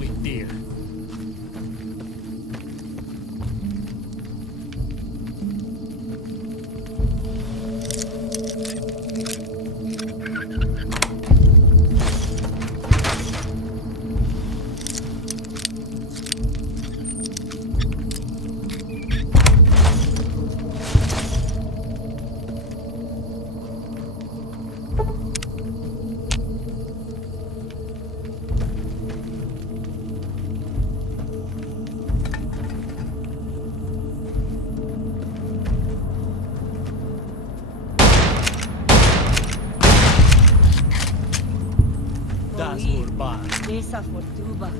wait there. Das urban. Esa fortuba.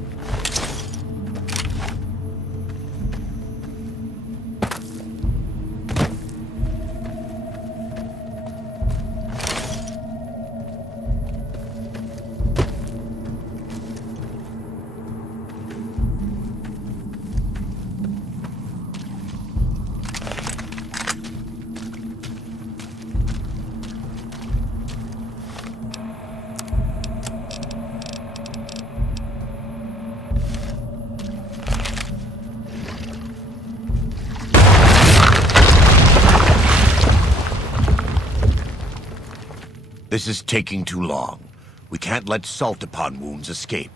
This is taking too long. We can't let salt upon wounds escape.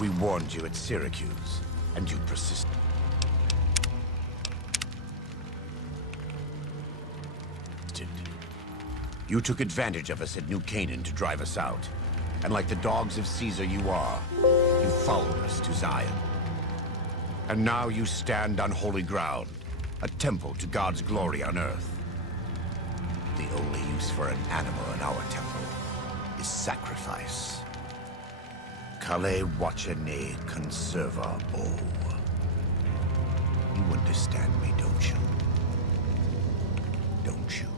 We warned you at Syracuse, and you persisted. You took advantage of us at New Canaan to drive us out. And like the dogs of Caesar you are, you followed us to Zion. And now you stand on holy ground, a temple to God's glory on earth. The only use for an animal in our temple is sacrifice. Kale wachane conserva bo. You understand me, don't you? Don't you?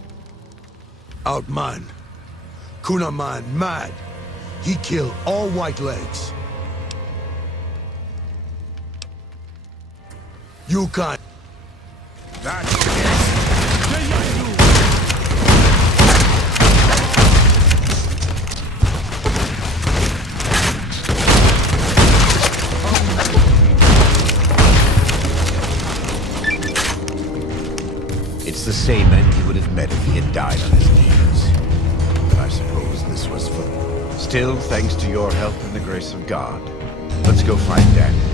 Outman. Kunaman mad. He killed all white legs. You can't. That's it! It's the same end he would have met if he had died on his knees. But I suppose this was for... Still, thanks to your help and the grace of God, let's go find Daniel.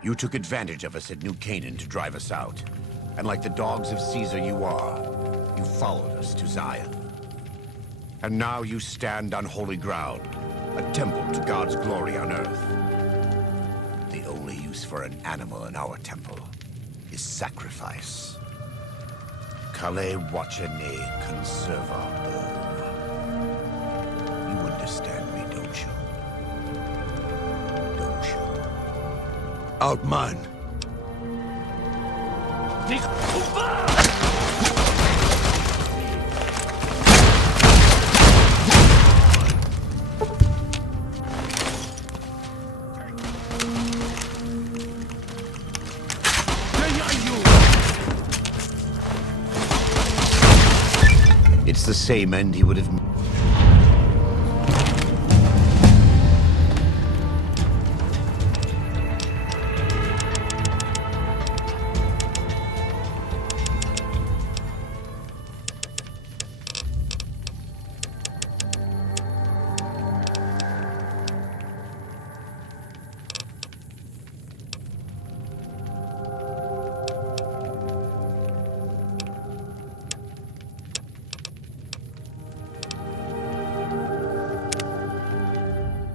You took advantage of us at New Canaan to drive us out. And like the dogs of Caesar you are, you followed us to Zion. And now you stand on holy ground, a temple to God's glory on earth. The only use for an animal in our temple is sacrifice. Kale wachane conserva bo. You understand me, don't you? Don't you? Outman. It's the same end he would have...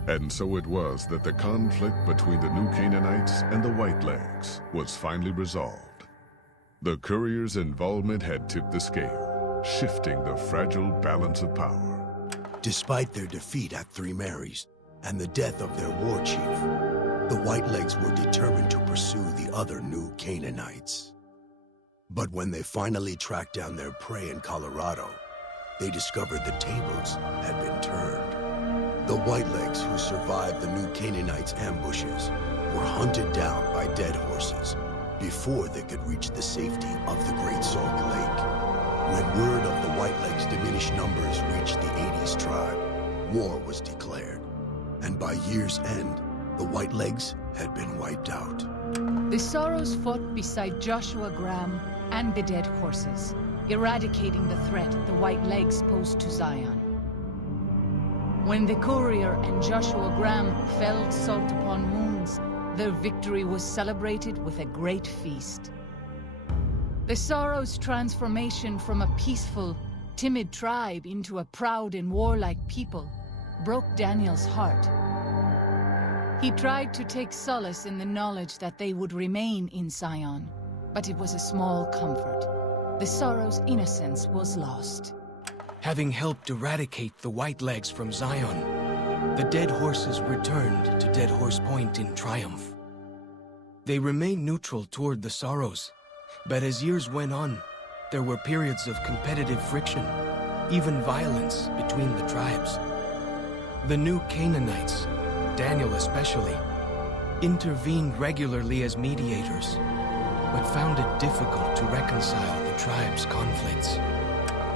And so it was that the conflict between the New Canaanites and the Whitelegs was finally resolved. The courier's involvement had tipped the scale, shifting the fragile balance of power. Despite their defeat at Three Marys and the death of their war chief, the Whitelegs were determined to pursue the other New Canaanites. But when they finally tracked down their prey in Colorado, they discovered the tables had been turned. The Whitelegs who survived the New Canaanites' ambushes were hunted down by dead horses before they could reach the safety of the Great Salt Lake. When word of the Whitelegs' diminished numbers reached the 80s tribe, war was declared. And by year's end, the Whitelegs had been wiped out. The Sorrows fought beside Joshua Graham and the dead horses, eradicating the threat the Whitelegs posed to Zion. When the courier and Joshua Graham felled Salt upon Wounds, their victory was celebrated with a great feast. The Sorrows' transformation from a peaceful, timid tribe into a proud and warlike people broke Daniel's heart. He tried to take solace in the knowledge that they would remain in Zion, but it was a small comfort. The Sorrows' innocence was lost. Having helped eradicate the Whitelegs from Zion, the dead horses returned to Dead Horse Point in triumph. They remained neutral toward the Sorrows, but as years went on, there were periods of competitive friction, even violence between the tribes. The New Canaanites, Daniel especially, intervened regularly as mediators, but found it difficult to reconcile the tribe's conflicts.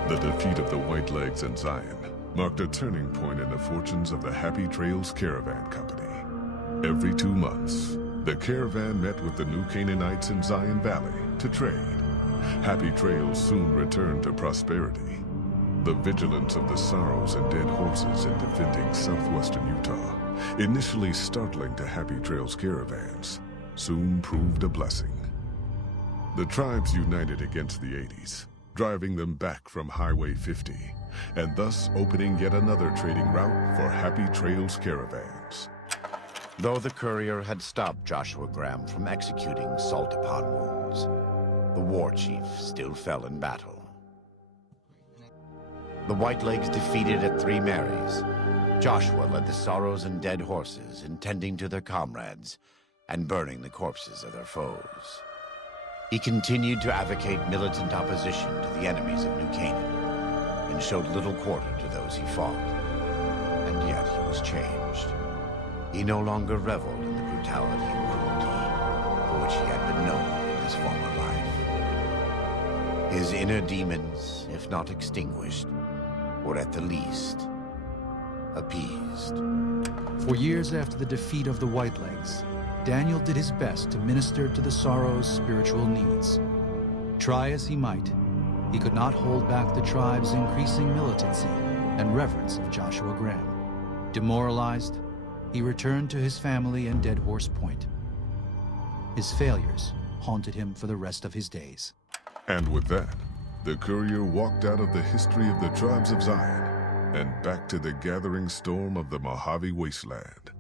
The defeat of the Whitelegs and Zion marked a turning point in the fortunes of the Happy Trails Caravan Company. Every 2 months, the caravan met with the New Canaanites in Zion Valley to trade. Happy Trails soon returned to prosperity. The vigilance of the Sorrows and Dead Horses in defending southwestern Utah, initially startling to Happy Trails caravans, soon proved a blessing. The tribes united against the 80s, driving them back from Highway 50, and thus opening yet another trading route for Happy Trails caravans. Though the courier had stopped Joshua Graham from executing salt-upon wounds, the war chief still fell in battle. The Whitelegs defeated at Three Marys. Joshua led the Sorrows and Dead Horses in tending to their comrades and burning the corpses of their foes. He continued to advocate militant opposition to the enemies of New Canaan and showed little quarter to those he fought. And yet he was changed. He no longer reveled in the brutality and cruelty for which he had been known in his former life. His inner demons, if not extinguished, were at the least appeased. For years after the defeat of the Whitelegs, Daniel did his best to minister to the Sorrows' spiritual needs. Try as he might, he could not hold back the tribe's increasing militancy and reverence of Joshua Graham. Demoralized, he returned to his family in Dead Horse Point. His failures haunted him for the rest of his days. And with that, the courier walked out of the history of the tribes of Zion and back to the gathering storm of the Mojave Wasteland.